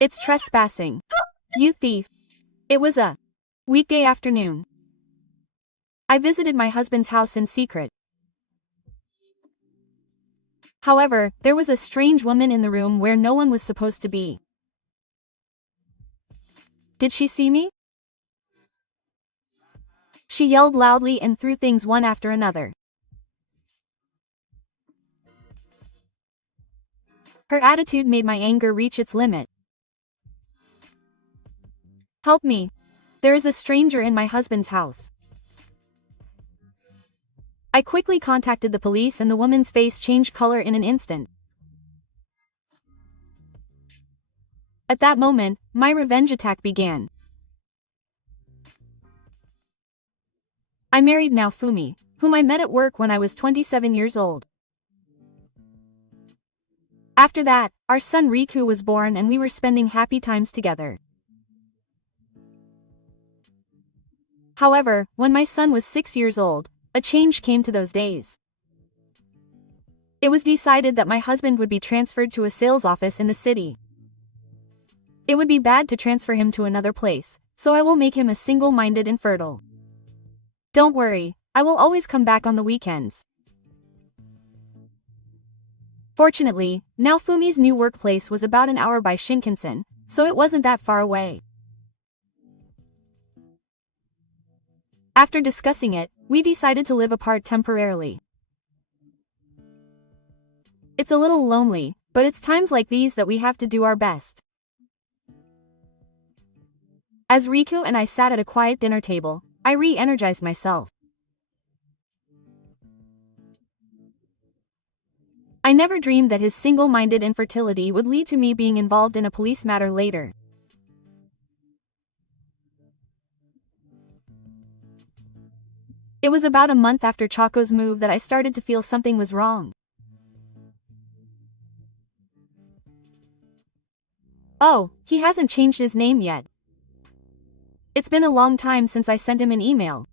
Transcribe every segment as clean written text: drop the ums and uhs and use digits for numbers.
It's trespassing. You thief. It was a weekday afternoon. I visited my husband's house in secret. However, there was a strange woman in the room where no one was supposed to be. Did she see me? She yelled loudly and threw things one after another. Her attitude made my anger reach its limit. Help me. There is a stranger in my husband's house. I quickly contacted the police and the woman's face changed color in an instant. At that moment, my revenge attack began. I married Naofumi, whom I met at work when I was 27 years old. After that, our son Riku was born and we were spending happy times together. However, when my son was 6 years old, a change came to those days. It was decided that my husband would be transferred to a sales office in the city. It would be bad to transfer him to another place, so I will make him a single-minded infertile. Don't worry, I will always come back on the weekends. Fortunately, Naofumi's new workplace was about an hour by Shinkansen, so it wasn't that far away. After discussing it, we decided to live apart temporarily. It's a little lonely, but it's times like these that we have to do our best. As Riku and I sat at a quiet dinner table, I re-energized myself. I never dreamed that his single-minded infertility would lead to me being involved in a police matter later. It was about a month after Chaco's move that I started to feel something was wrong. Oh, he hasn't changed his name yet. It's been a long time since I sent him an email.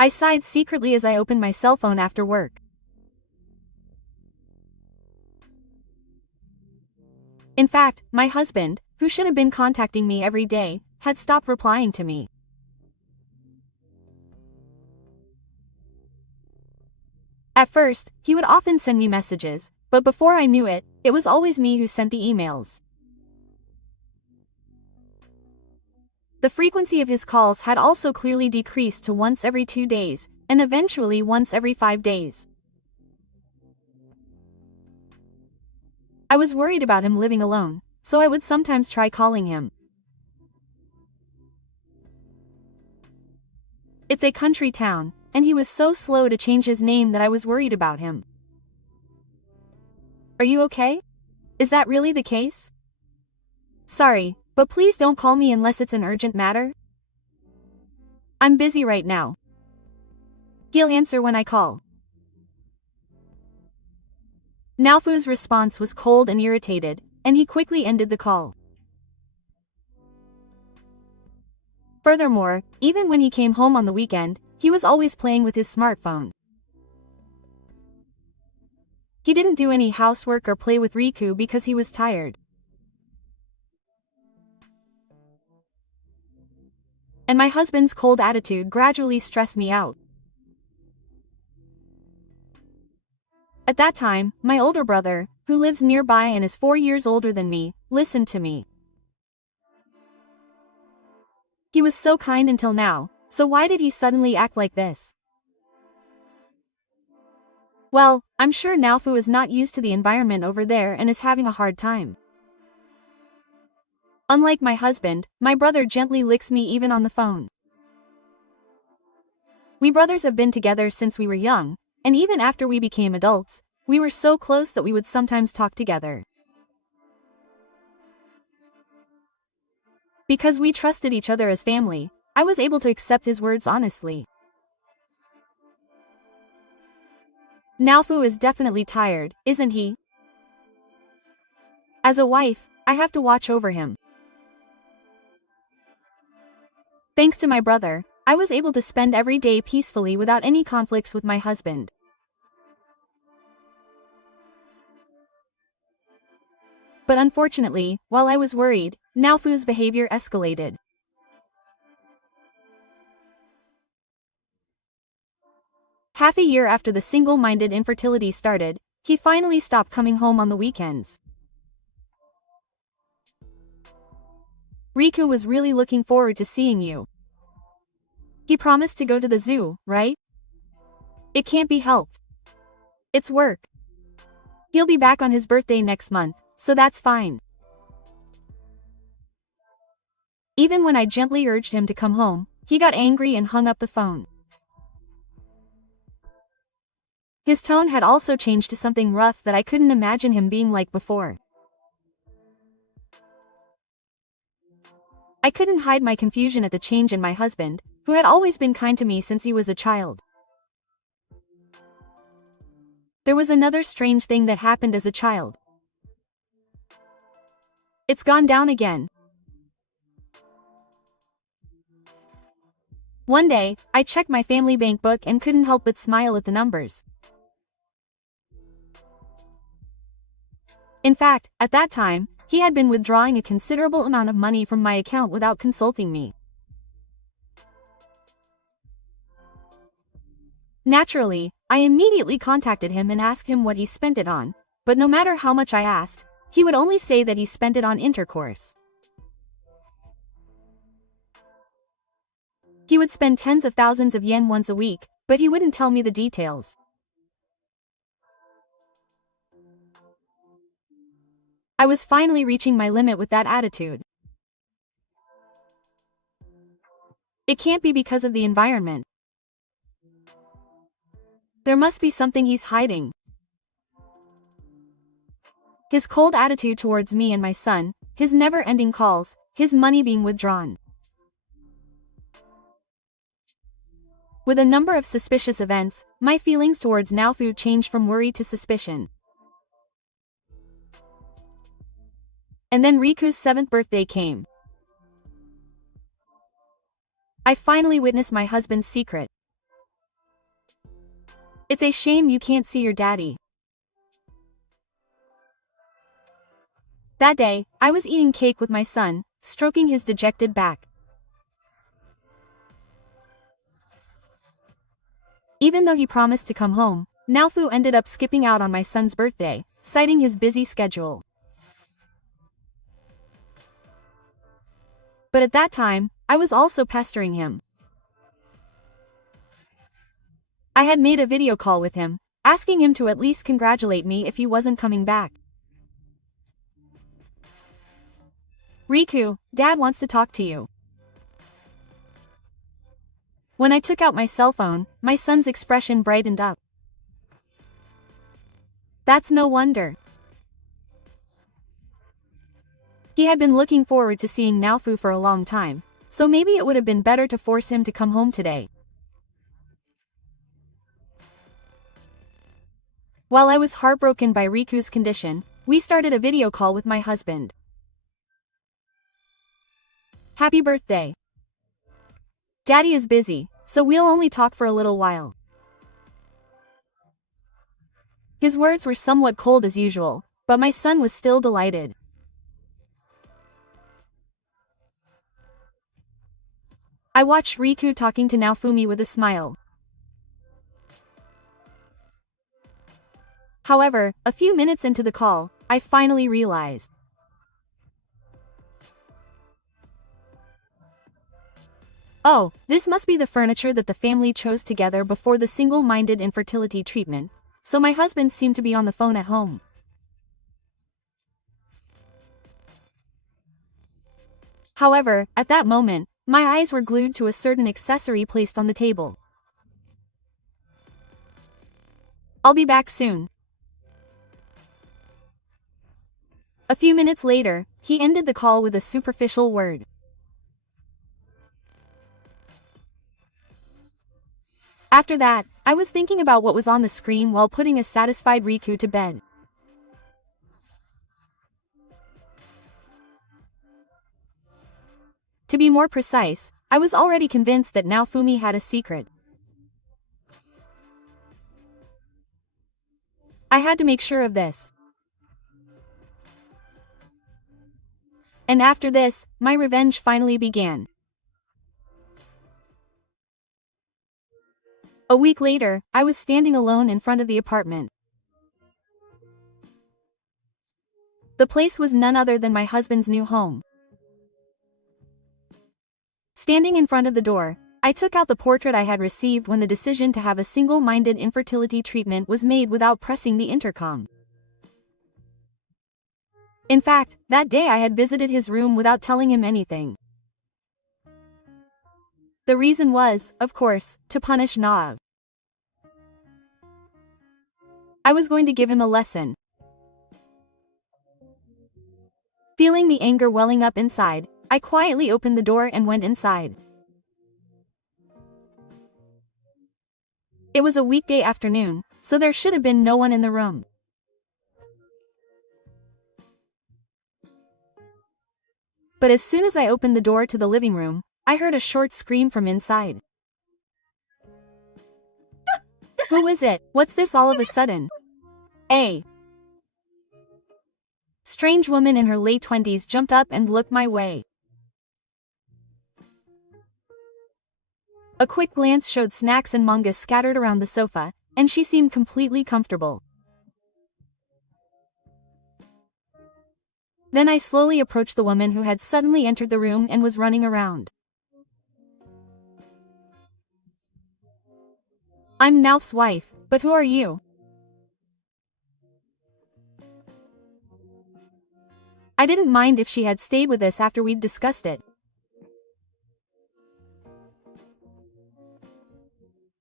I sighed secretly as I opened my cell phone after work. In fact, my husband, who should have been contacting me every day, had stopped replying to me. At first, he would often send me messages, but before I knew it, it was always me who sent the emails. The frequency of his calls had also clearly decreased to once every 2 days, and eventually once every 5 days. I was worried about him living alone, so I would sometimes try calling him. It's a country town, and he was so slow to change his name that I was worried about him. Are you okay? Is that really the case? Sorry, but please don't call me unless it's an urgent matter. I'm busy right now. He'll answer when I call. Naofu's response was cold and irritated, and he quickly ended the call. Furthermore, even when he came home on the weekend, he was always playing with his smartphone. He didn't do any housework or play with Riku because he was tired. And my husband's cold attitude gradually stressed me out. At that time, my older brother, who lives nearby and is 4 years older than me, listened to me. He was so kind until now, so why did he suddenly act like this? Well, I'm sure Naofu is not used to the environment over there and is having a hard time. Unlike my husband, my brother gently licks me even on the phone. We brothers have been together since we were young, and even after we became adults, we were so close that we would sometimes talk together. Because we trusted each other as family, I was able to accept his words honestly. Naofu is definitely tired, isn't he? As a wife, I have to watch over him. Thanks to my brother, I was able to spend every day peacefully without any conflicts with my husband. But unfortunately, while I was worried, Naofu's behavior escalated. Half a year after the single-minded infertility started, he finally stopped coming home on the weekends. Riku was really looking forward to seeing you. He promised to go to the zoo, right? It can't be helped. It's work. He'll be back on his birthday next month, so that's fine. Even when I gently urged him to come home, he got angry and hung up the phone. His tone had also changed to something rough that I couldn't imagine him being like before. I couldn't hide my confusion at the change in my husband, who had always been kind to me since he was a child. There was another strange thing that happened as a child. It's gone down again. One day, I checked my family bank book and couldn't help but smile at the numbers. In fact, at that time, he had been withdrawing a considerable amount of money from my account without consulting me. Naturally, I immediately contacted him and asked him what he spent it on, but no matter how much I asked, he would only say that he spent it on intercourse. He would spend tens of thousands of yen once a week, but he wouldn't tell me the details. I was finally reaching my limit with that attitude. It can't be because of the environment. There must be something he's hiding. His cold attitude towards me and my son, his never-ending calls, his money being withdrawn. With a number of suspicious events, my feelings towards Naofu changed from worry to suspicion. And then Riku's 7th birthday came. I finally witnessed my husband's secret. It's a shame you can't see your daddy. That day, I was eating cake with my son, stroking his dejected back. Even though he promised to come home, Naofu ended up skipping out on my son's birthday, citing his busy schedule. But at that time, I was also pestering him. I had made a video call with him, asking him to at least congratulate me if he wasn't coming back. Riku, Dad wants to talk to you. When I took out my cell phone, my son's expression brightened up. That's no wonder. He had been looking forward to seeing Naofu for a long time, so maybe it would have been better to force him to come home today. While I was heartbroken by Riku's condition, we started a video call with my husband. Happy birthday. Daddy is busy, so we'll only talk for a little while. His words were somewhat cold as usual, but my son was still delighted. I watched Riku talking to Naofumi with a smile. However, a few minutes into the call, I finally realized. Oh, this must be the furniture that the family chose together before the single-minded infertility treatment, so my husband seemed to be on the phone at home. However, at that moment, my eyes were glued to a certain accessory placed on the table. I'll be back soon. A few minutes later, he ended the call with a superficial word. After that, I was thinking about what was on the screen while putting a satisfied Riku to bed. To be more precise, I was already convinced that Naofumi had a secret. I had to make sure of this. And after this, my revenge finally began. A week later, I was standing alone in front of the apartment. The place was none other than my husband's new home. Standing in front of the door, I took out the portrait I had received when the decision to have a single-minded infertility treatment was made without pressing the intercom. In fact, that day I had visited his room without telling him anything. The reason was, of course, to punish w. I was going to give him a lesson. Feeling the anger welling up inside, I quietly opened the door and went inside. It was a weekday afternoon, so there should have been no one in the room. But as soon as I opened the door to the living room, I heard a short scream from inside. Who is it? What's this all of a sudden? A strange woman in her late 20s jumped up and looked my way. A quick glance showed snacks and manga scattered around the sofa, and she seemed completely comfortable. Then I slowly approached the woman who had suddenly entered the room and was running around. I'm Nauf's wife, but who are you? I didn't mind if she had stayed with us after we'd discussed it.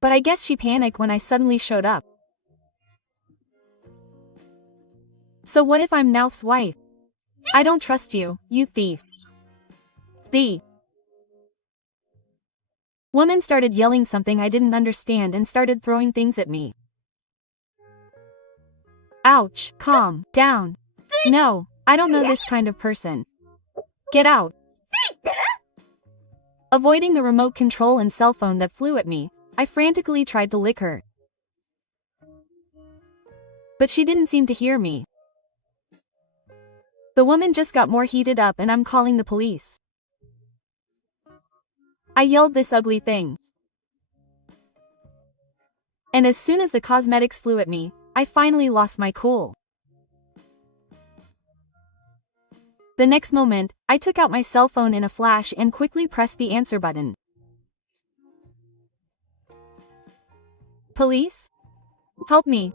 But I guess she panicked when I suddenly showed up. So what if I'm Nauf's wife? I don't trust you, you thief. The woman started yelling something I didn't understand and started throwing things at me. Ouch, calm down. No, I don't know this kind of person. Get out. Avoiding the remote control and cell phone that flew at me, I frantically tried to lick her. But she didn't seem to hear me. The woman just got more heated up and I'm calling the police. I yelled this ugly thing. And as soon as the cosmetics flew at me, I finally lost my cool. The next moment, I took out my cell phone in a flash and quickly pressed the answer button. Police? Help me.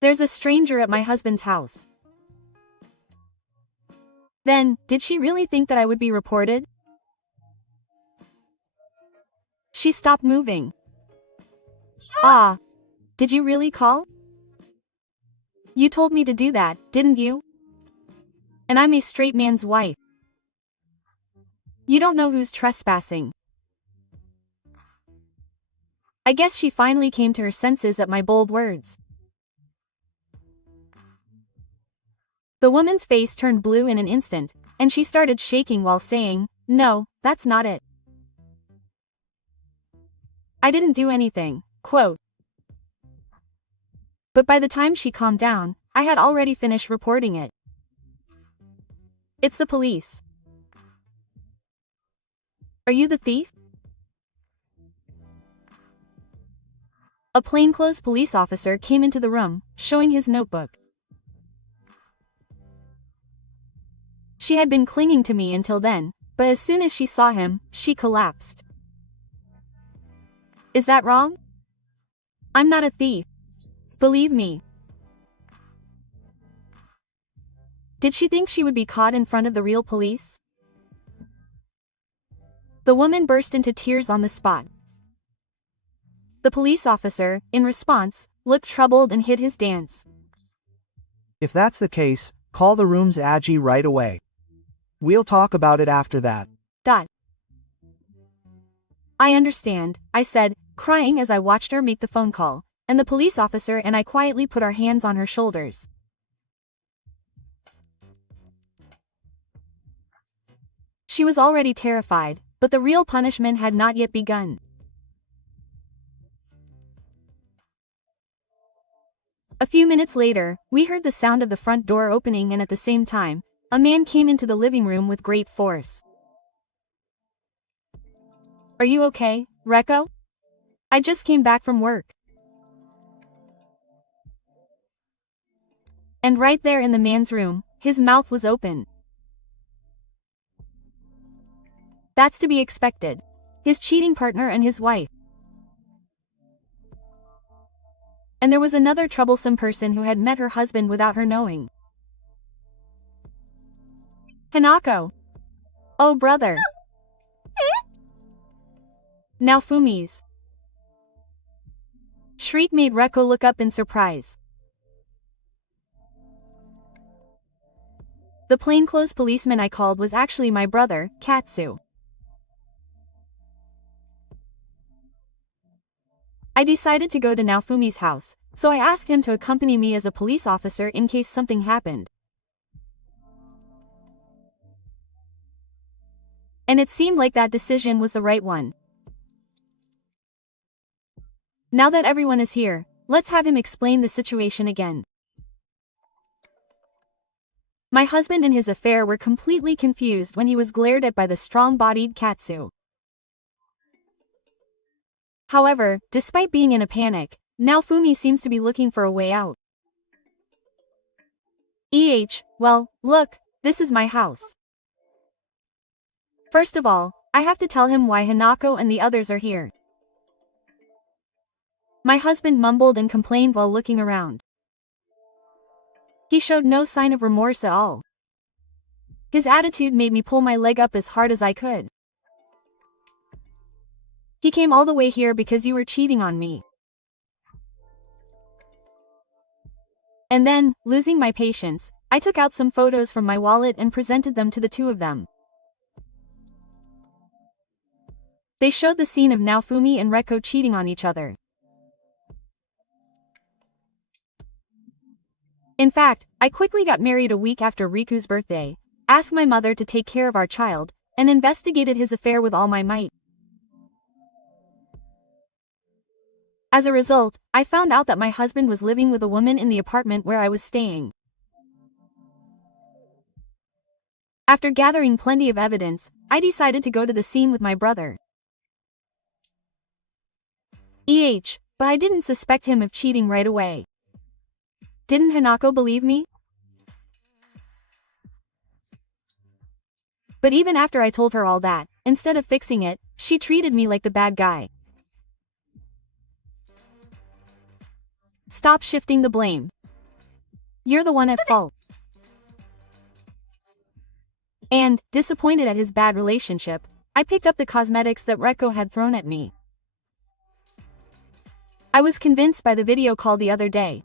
There's a stranger at my husband's house. Then, did she really think that I would be reported? She stopped moving. Ah. Did you really call? You told me to do that, didn't you? And I'm a straight man's wife. You don't know who's trespassing. I guess she finally came to her senses at my bold words. The woman's face turned blue in an instant, and she started shaking while saying, "No, that's not it. I didn't do anything," quote. But by the time she calmed down, I had already finished reporting it. It's the police. Are you the thief? A plainclothes police officer came into the room, showing his notebook. She had been clinging to me until then, but as soon as she saw him, she collapsed. Is that wrong? I'm not a thief. Believe me. Did she think she would be caught in front of the real police? The woman burst into tears on the spot. The police officer, in response, looked troubled and hid his dance. If that's the case, call the room's AG right away. We'll talk about it after that. I understand, I said, crying as I watched her make the phone call, and the police officer and I quietly put our hands on her shoulders. She was already terrified, but the real punishment had not yet begun. A few minutes later, we heard the sound of the front door opening and at the same time, a man came into the living room with great force. "Are you okay, Reko? I just came back from work." And right there in the man's room, his mouth was open. That's to be expected. His cheating partner and his wife. And there was another troublesome person who had met her husband without her knowing. Hanako. Oh brother. Now Fumi's shriek made Reko look up in surprise. The plainclothes policeman I called was actually my brother, Katsu. I decided to go to Naofumi's house, so I asked him to accompany me as a police officer in case something happened. And it seemed like that decision was the right one. Now that everyone is here, let's have him explain the situation again. My husband and his affair were completely confused when he was glared at by the strong-bodied Katsu. However, despite being in a panic, Naofumi seems to be looking for a way out. Well, look, this is my house. First of all, I have to tell him why Hanako and the others are here. My husband mumbled and complained while looking around. He showed no sign of remorse at all. His attitude made me pull my leg up as hard as I could. He came all the way here because you were cheating on me. And then, losing my patience, I took out some photos from my wallet and presented them to the two of them. They showed the scene of Naofumi and Reko cheating on each other. In fact, I quickly got married a week after Riku's birthday, asked my mother to take care of our child, and investigated his affair with all my might. As a result, I found out that my husband was living with a woman in the apartment where I was staying. After gathering plenty of evidence, I decided to go to the scene with my brother. But I didn't suspect him of cheating right away. Didn't Hanako believe me? But even after I told her all that, instead of fixing it, she treated me like the bad guy. Stop shifting the blame. You're the one at fault. And, disappointed at his bad relationship, I picked up the cosmetics that Reko had thrown at me. I was convinced by the video call the other day.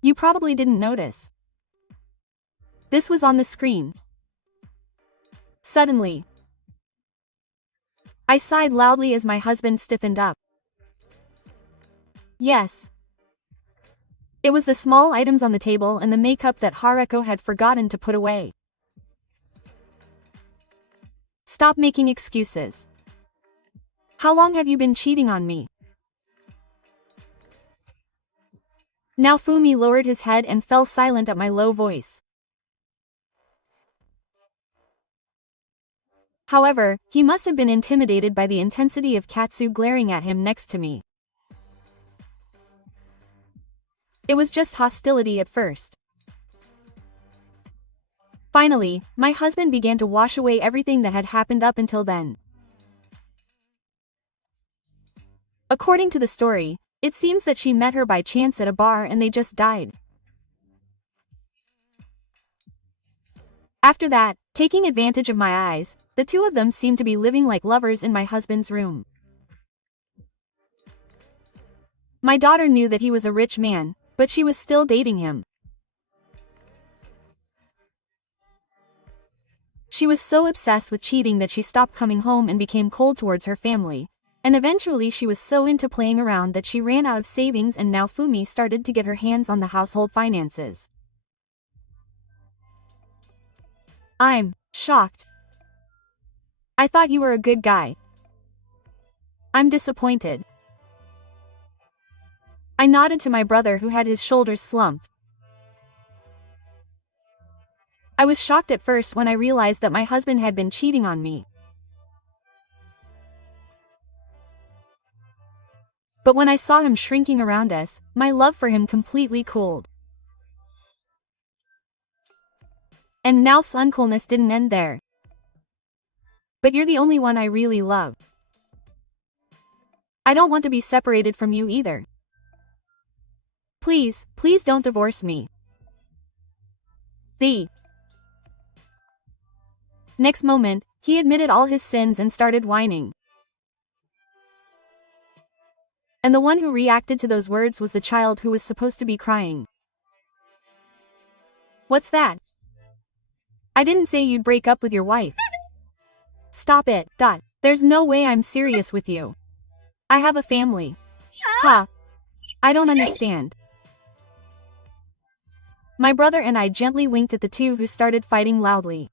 You probably didn't notice. This was on the screen. Suddenly, I sighed loudly as my husband stiffened up. Yes. It was the small items on the table and the makeup that Hareko had forgotten to put away. Stop making excuses. How long have you been cheating on me? Naofumi lowered his head and fell silent at my low voice. However, he must have been intimidated by the intensity of Katsu glaring at him next to me. It was just hostility at first. Finally, my husband began to wash away everything that had happened up until then. According to the story, it seems that she met her by chance at a bar and they just died. After that, taking advantage of my eyes, the two of them seemed to be living like lovers in my husband's room. My daughter knew that he was a rich man, but she was still dating him. She was so obsessed with cheating that she stopped coming home and became cold towards her family, and eventually she was so into playing around that she ran out of savings and Naofumi started to get her hands on the household finances. I'm shocked. I thought you were a good guy. I'm disappointed. I nodded to my brother who had his shoulders slumped. I was shocked at first when I realized that my husband had been cheating on me. But when I saw him shrinking around us, my love for him completely cooled. And Nalf's uncoolness didn't end there. But you're the only one I really love. I don't want to be separated from you either. Please, please don't divorce me. The next moment, he admitted all his sins and started whining. And the one who reacted to those words was the child who was supposed to be crying. What's that? I didn't say you'd break up with your wife. Stop it. There's no way I'm serious with you. I have a family. Ha. I don't understand. My brother and I gently winked at the two who started fighting loudly.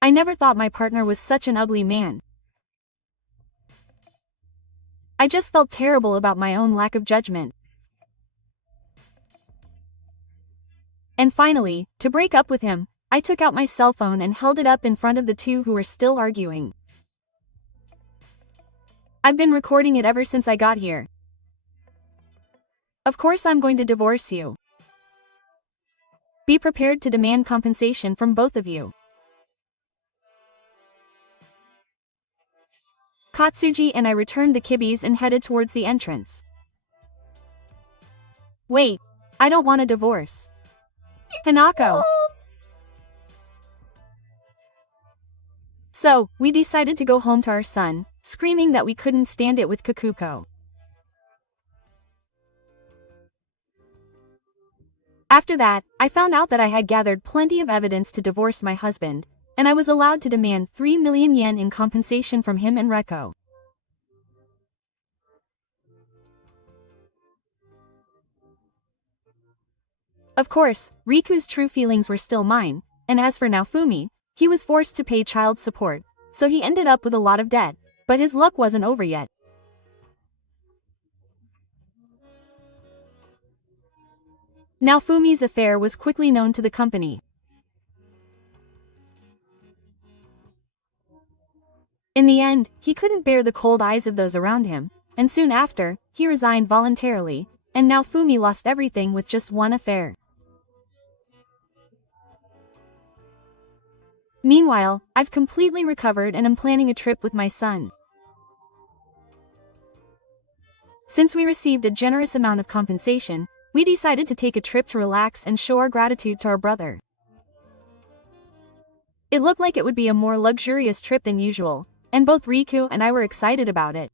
I never thought my partner was such an ugly man. I just felt terrible about my own lack of judgment. And finally, to break up with him, I took out my cell phone and held it up in front of the two who were still arguing. I've been recording it ever since I got here. Of course I'm going to divorce you. Be prepared to demand compensation from both of you. Katsuji and I returned the kibis and headed towards the entrance. Wait, I don't want a divorce. Hanako. So, we decided to go home to our son, screaming that we couldn't stand it with Kakuko. After that, I found out that I had gathered plenty of evidence to divorce my husband, and I was allowed to demand 3 million yen in compensation from him and Reko. Of course, Riku's true feelings were still mine, and as for Naofumi, he was forced to pay child support, so he ended up with a lot of debt, but his luck wasn't over yet. Naofumi's affair was quickly known to the company. In the end, he couldn't bear the cold eyes of those around him, and soon after, he resigned voluntarily, and Naofumi lost everything with just one affair. Meanwhile, I've completely recovered and am planning a trip with my son. Since we received a generous amount of compensation, we decided to take a trip to relax and show our gratitude to our brother. It looked like it would be a more luxurious trip than usual, and both Riku and I were excited about it.